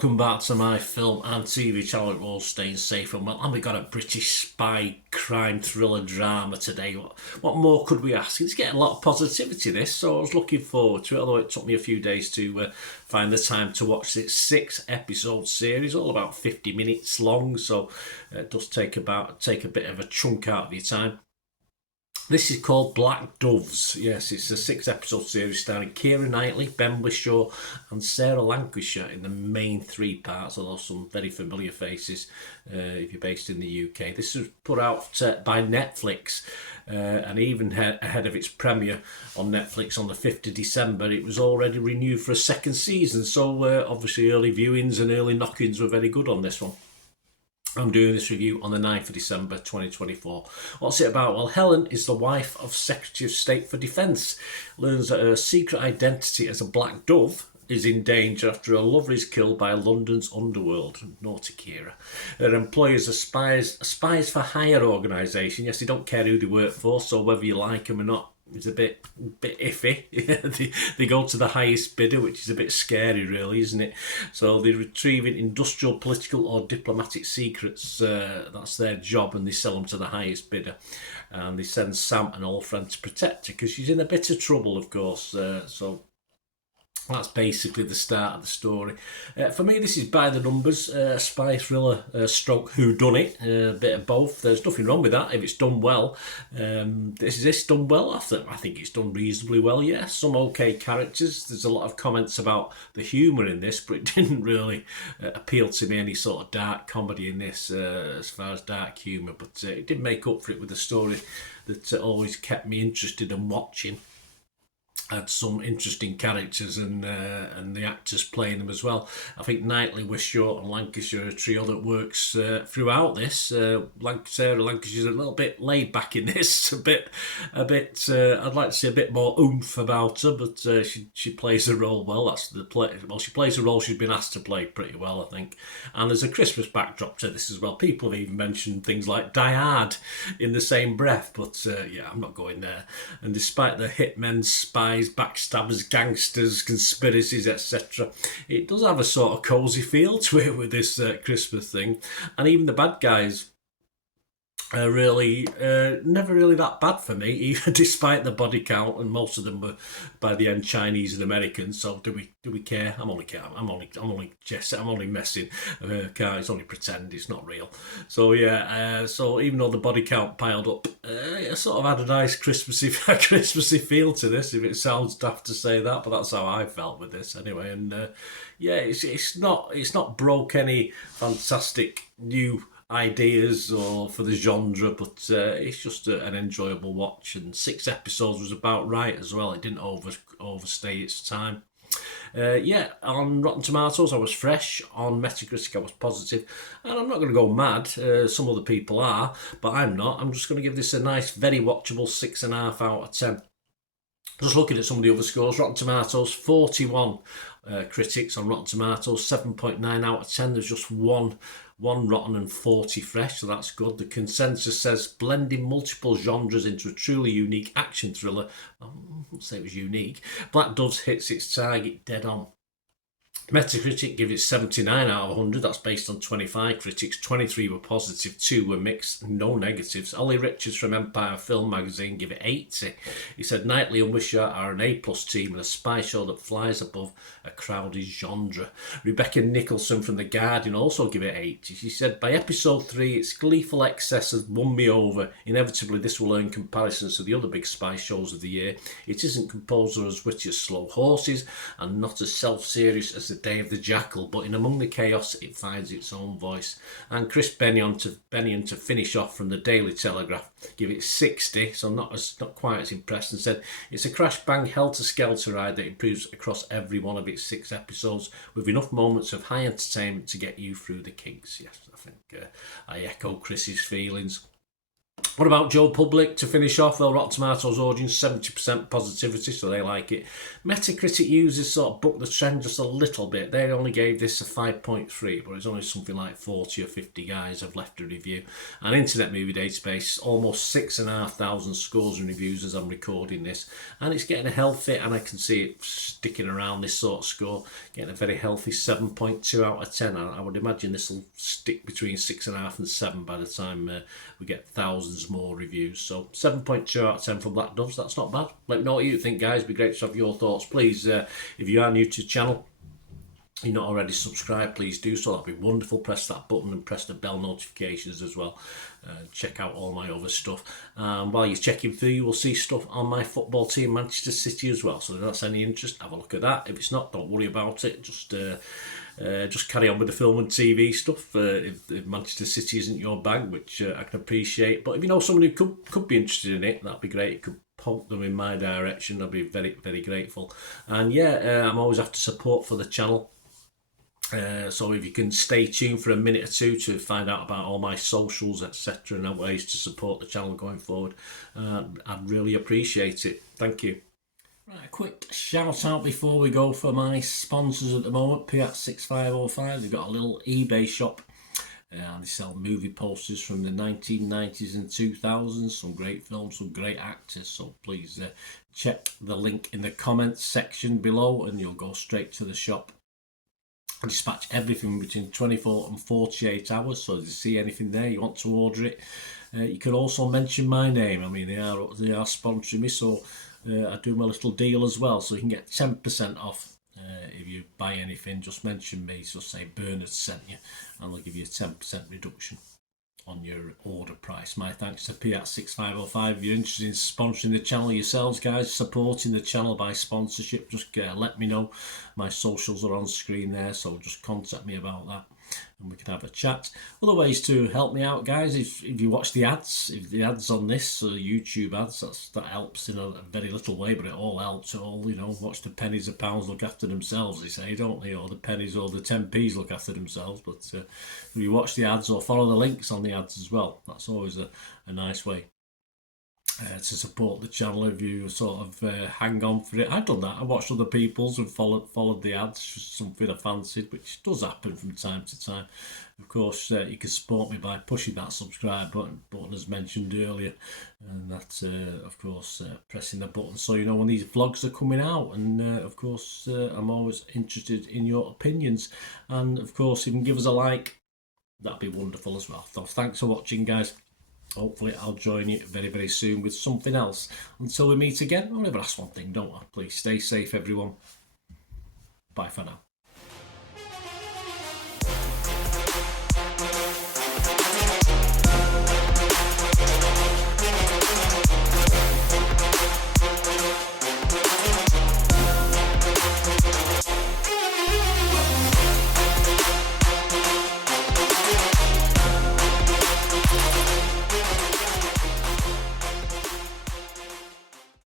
welcome back to my film and TV channel. We're all staying safe and well, and we got a British spy crime thriller drama today. What more could we ask? It's getting a lot of positivity, this, so I was looking forward to it, although it took me a few days to find the time to watch this 6-episode series, all about 50 minutes long, so it does take a bit of a chunk out of your time. This is called Black Doves. Yes, it's a 6-episode series starring Keira Knightley, Ben Whishaw and Sarah Lancashire in the main 3 parts, although some very familiar faces if you're based in the UK. This was put out by Netflix and even ahead of its premiere on Netflix on the 5th of December, it was already renewed for a second season. So obviously early viewings and early knock-ins were very good on this one. I'm doing this review on the 9th of December 2024. What's it about? Well, Helen is the wife of Secretary of State for Defence, learns that her secret identity as a black dove is in danger after her lover is killed by London's underworld. Naughty Keira. Her employers are spies for hire organisation. Yes, they don't care who they work for, so whether you like them or not, it's a bit iffy. They go to the highest bidder, which is a bit scary, really, isn't it? So they're retrieving industrial, political or diplomatic secrets. That's their job, and they sell them to the highest bidder. And they send Sam, an old friend, to protect her because she's in a bit of trouble, of course. So that's basically the start of the story. For me, this is by the numbers, spy thriller stroke whodunit, a bit of both. There's nothing wrong with that if it's done well. Is this done well? I think it's done reasonably well, yeah. Some okay characters. There's a lot of comments about the humour in this, but it didn't really appeal to me, any sort of dark comedy in this as far as dark humour. But it did make up for it with a story that always kept me interested in watching. Had some interesting characters and the actors playing them as well. I think Knightley, Whishaw and Lancashire are a trio that works throughout this. Sarah Lancashire's a little bit laid back in this, a bit. I'd like to see a bit more oomph about her, but she plays the role well. She plays the role she's been asked to play pretty well, I think. And there's a Christmas backdrop to this as well. People have even mentioned things like Die Hard in the same breath, but yeah, I'm not going there. And despite the hitmen, spies, backstabbers, gangsters, conspiracies, etc., it does have a sort of cosy feel to it with this Christmas thing. And even the bad guys are really never really that bad for me, even despite the body count, and most of them were by the end Chinese and Americans. So do we care? I'm only messing. It's only pretend, it's not real. So yeah, so even though the body count piled up, it sort of had a nice Christmassy feel to this. If it sounds daft to say that, but that's how I felt with this anyway. And yeah, it's not broke any fantastic new ideas or for the genre, but it's just an enjoyable watch, and 6 episodes was about right as well. It didn't overstay its time. Yeah, on Rotten Tomatoes I was fresh, on Metacritic I was positive, and I'm not going to go mad. Some other people are, but I'm not. I'm just going to give this a nice, very watchable 6.5 out of 10. Just looking at some of the other scores, Rotten Tomatoes 41 critics on Rotten Tomatoes, 7.9 out of 10. There's just one rotten and 40 fresh, so that's good. The consensus says blending multiple genres into a truly unique action thriller. I wouldn't say it was unique. Black Doves hits its target dead on. Metacritic gives it 79 out of 100. That's based on 25 critics. 23 were positive, 2 were mixed, no negatives. Ollie Richards from Empire Film Magazine give it 80. He said Knightley and Whishaw are an A-plus team and a spy show that flies above a crowded genre. Rebecca Nicholson from The Guardian also give it 80. She said, by episode 3, its gleeful excess has won me over. Inevitably, this will earn comparisons to the other big spy shows of the year. It isn't composed or as witty as Slow Horses and not as self-serious as The Day of the Jackal, but in among the chaos it finds its own voice. And Chris Bennion to finish off from the Daily Telegraph give it 60, so not quite as impressed, and said it's a crash bang helter-skelter ride that improves across every one of its 6 episodes with enough moments of high entertainment to get you through the kinks. Yes, I think I echo Chris's feelings. What about Joe Public to finish off? Well, Rotten Tomatoes audience 70% positivity, so they like it. Metacritic users sort of bucked the trend just a little bit. They only gave this a 5.3, but it's only something like 40 or 50 guys have left a review. And Internet Movie Database, almost 6,500 scores and reviews as I'm recording this. And it's getting a healthy, and I can see it sticking around this sort of score, getting a very healthy 7.2 out of 10. I would imagine this will stick between 6.5 and 7 by the time we get thousands more reviews. So 7.2 out of 10 for Black Doves. That's not bad. Let me know what you think, guys. It'd be great to have your thoughts. Please, if you are new to the channel, you're not already subscribed, please do so. That'd be wonderful. Press that button and press the bell notifications as well. Check out all my other stuff. While you're checking through, you will see stuff on my football team, Manchester City, as well. So if that's any interest, have a look at that. If it's not, don't worry about it. Just carry on with the film and TV stuff. If Manchester City isn't your bag, which I can appreciate, but if you know someone who could be interested in it, that'd be great. It could poke them in my direction. I'll be very, very grateful. And yeah, I'm always after support for the channel. So if you can stay tuned for a minute or two to find out about all my socials, etc., and ways to support the channel going forward, I'd really appreciate it. Thank you. Right, a quick shout out before we go for my sponsors at the moment. Piat6505, they've got a little eBay shop. And they sell movie posters from the 1990s and 2000s, some great films, some great actors. So please check the link in the comments section below and you'll go straight to the shop. I dispatch everything between 24 and 48 hours, so if you see anything there, you want to order it, you can also mention my name. I mean, they are sponsoring me, so I do my little deal as well, so you can get 10% off if you buy anything. Just mention me, so say Bernard sent you, and they'll give you a 10% reduction on your order price. My thanks to Piat6505. If you're interested in sponsoring the channel yourselves, guys, supporting the channel by sponsorship, just let me know. My socials are on screen there, so just contact me about that and we can have a chat. Other ways to help me out, guys, if you watch the ads, if the ads on this, YouTube ads, that helps in a very little way, but it all helps. You know, watch the pennies and pounds look after themselves, they say, don't they? Or the pennies or the 10p's look after themselves. But if you watch the ads or follow the links on the ads as well, that's always a nice way to support the channel. If you sort of hang on for it, I've done that. I watched other people's and followed the ads, something I fancied, which does happen from time to time. Of course, you can support me by pushing that subscribe button as mentioned earlier, and that of course pressing the button so you know when these vlogs are coming out. And of course I'm always interested in your opinions, and of course you can give us a like, that'd be wonderful as well. So thanks for watching, guys. Hopefully I'll join you very, very soon with something else. Until we meet again, I'll never ask one thing, don't I? Please stay safe, everyone. Bye for now.